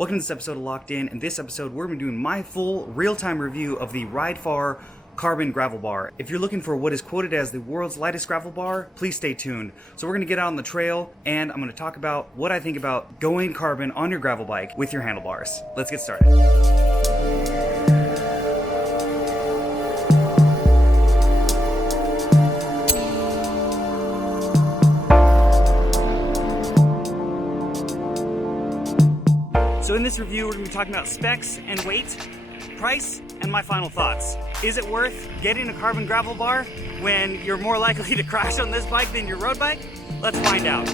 Welcome to this episode of Locked In. In this episode, we're going to be doing my full real-time review of the RideFarr Carbon Gravel Bar. If you're looking for what is quoted as the world's lightest gravel bar, please stay tuned. So we're going to get out on the trail, and I'm going to talk about what I think about going carbon on your gravel bike with your handlebars. Let's get started. So in this review, we're going to be talking about specs and weight, price, and my final thoughts. Is it worth getting a carbon gravel bar when you're more likely to crash on this bike than your road bike? Let's find out.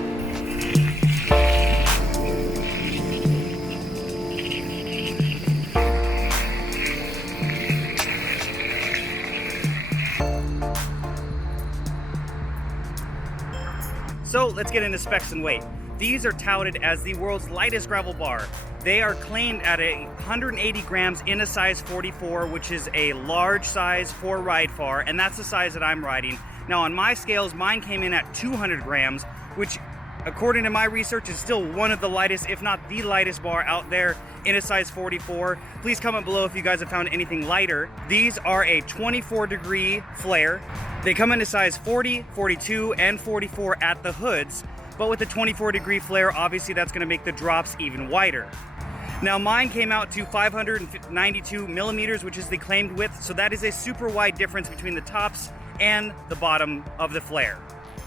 So let's get into specs and weight. These are touted as the world's lightest gravel bar. They are claimed at 180 grams in a size 44, which is a large size for RideFarr, and that's the size that I'm riding. Now on my scales, mine came in at 200 grams, which according to my research is still one of the lightest, if not the lightest bar out there in a size 44. Please comment below if you guys have found anything lighter. These are a 24-degree flare. They come in a size 40, 42, and 44 at the hoods. But with the 24-degree flare, obviously that's going to make the drops even wider. Now mine came out to 592 millimeters, which is the claimed width, so that is a super wide difference between the tops and the bottom of the flare.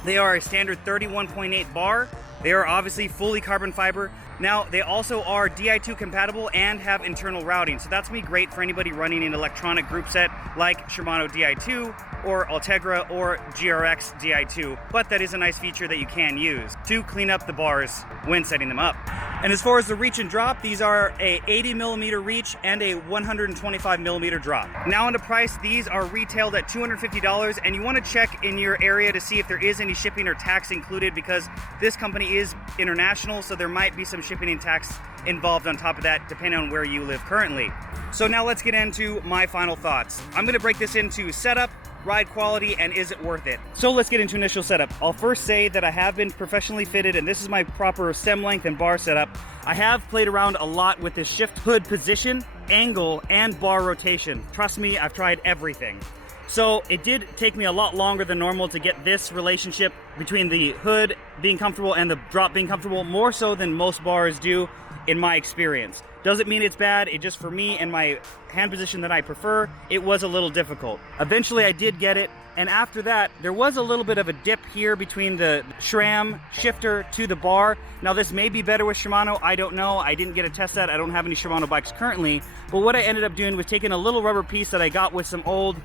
They are a standard 31.8 bar. They are obviously fully carbon fiber. Now, they also are Di2 compatible and have internal routing, so that's going to be great for anybody running an electronic group set like Shimano Di2 or Ultegra or GRX Di2, but that is a nice feature that you can use to clean up the bars when setting them up. And as far as the reach and drop, these are a 80 millimeter reach and a 125 millimeter drop. Now onto price, these are retailed at $250, and you want to check in your area to see if there is any shipping or tax included, because this company is international, so there might be some shipping and tax involved on top of that, depending on where you live currently. So now let's get into my final thoughts. I'm going to break this into setup, ride quality, and is it worth it? So let's get into initial setup. I'll first say that I have been professionally fitted, and this is my proper stem length and bar setup. I have played around a lot with this shift hood position, angle, and bar rotation. Trust me, I've tried everything. So it did take me a lot longer than normal to get this relationship between the hood being comfortable and the drop being comfortable, more so than most bars do in my experience. Doesn't mean it's bad, it just, for me and my hand position that I prefer, it was a little difficult. Eventually I did get it, and after that, there was a little bit of a dip here between the SRAM shifter to the bar. Now this may be better with Shimano, I don't know. I didn't get to test that, I don't have any Shimano bikes currently, but what I ended up doing was taking a little rubber piece that I got with some old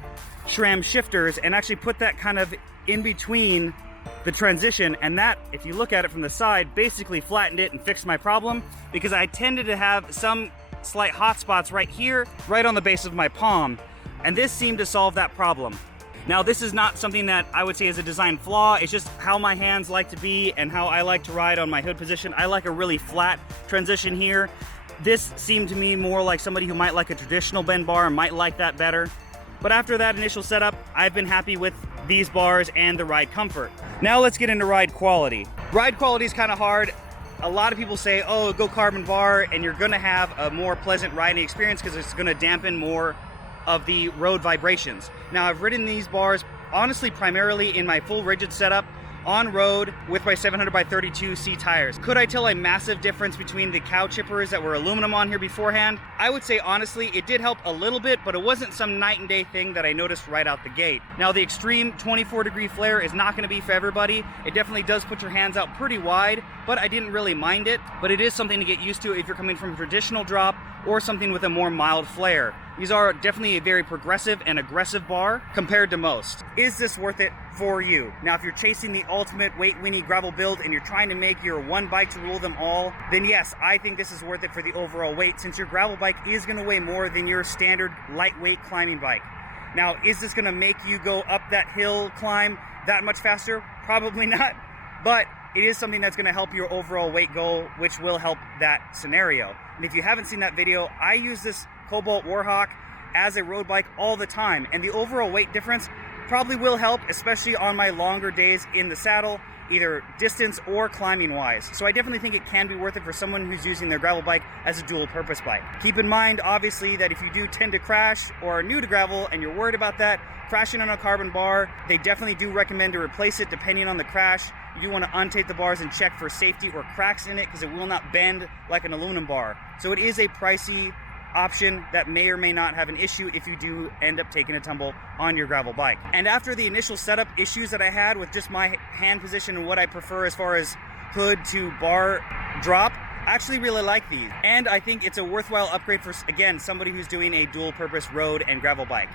SRAM shifters and actually put that kind of in between the transition, and that, if you look at it from the side, basically flattened it and fixed my problem, because I tended to have some slight hot spots right here, right on the base of my palm, and this seemed to solve that problem. Now this is not something that I would say is a design flaw, it's just how my hands like to be and how I like to ride on my hood position. I like a really flat transition here. This seemed to me more like somebody who might like a traditional bend bar and might like that better. But after that initial setup, I've been happy with these bars and the ride comfort. Now let's get into ride quality. Ride quality is kind of hard. A lot of people say, oh, go carbon bar and you're gonna have a more pleasant riding experience because it's gonna dampen more of the road vibrations. Now I've ridden these bars honestly primarily in my full rigid setup on road with my 700x32C tires. Could I tell a massive difference between the cow chippers that were aluminum on here beforehand? I would say honestly it did help a little bit, but it wasn't some night and day thing that I noticed right out the gate. Now the extreme 24-degree flare is not going to be for everybody. It definitely does put your hands out pretty wide, but I didn't really mind it. But it is something to get used to if you're coming from a traditional drop or something with a more mild flare. These are definitely a very progressive and aggressive bar compared to most. Is this worth it for you? Now, if you're chasing the ultimate weight weenie gravel build and you're trying to make your one bike to rule them all, then yes, I think this is worth it for the overall weight, since your gravel bike is going to weigh more than your standard lightweight climbing bike. Now, is this going to make you go up that hill climb that much faster? Probably not, but it is something that's going to help your overall weight goal, which will help that scenario. And if you haven't seen that video, I use this Cobalt Warhawk as a road bike all the time, and the overall weight difference probably will help, especially on my longer days in the saddle either distance or climbing wise. So I definitely think it can be worth it for someone who's using their gravel bike as a dual purpose bike. Keep in mind, obviously, that if you do tend to crash or are new to gravel and you're worried about that, crashing on a carbon bar, they definitely do recommend to replace it depending on the crash. You do want to untape the bars and check for safety or cracks in it because it will not bend like an aluminum bar. So it is a pricey option that may or may not have an issue if you do end up taking a tumble on your gravel bike. And after the initial setup issues that I had with just my hand position and what I prefer as far as hood to bar drop, I actually really like these. And I think it's a worthwhile upgrade for, again, somebody who's doing a dual purpose road and gravel bike.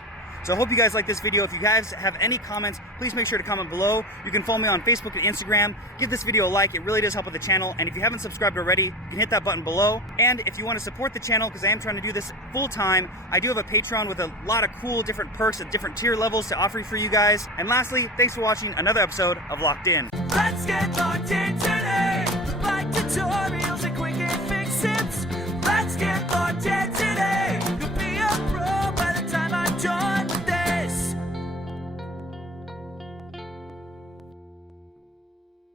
So I hope you guys like this video. If you guys have any comments, please make sure to comment below. You can follow me on Facebook and Instagram. Give this video a like. It really does help with the channel. And if you haven't subscribed already, you can hit that button below. And if you want to support the channel, because I am trying to do this full time, I do have a Pateron with a lot of cool different perks at different tier levels to offer for you guys. And lastly, thanks for watching another episode of Locked In. Let's get locked in today. Like tutorials.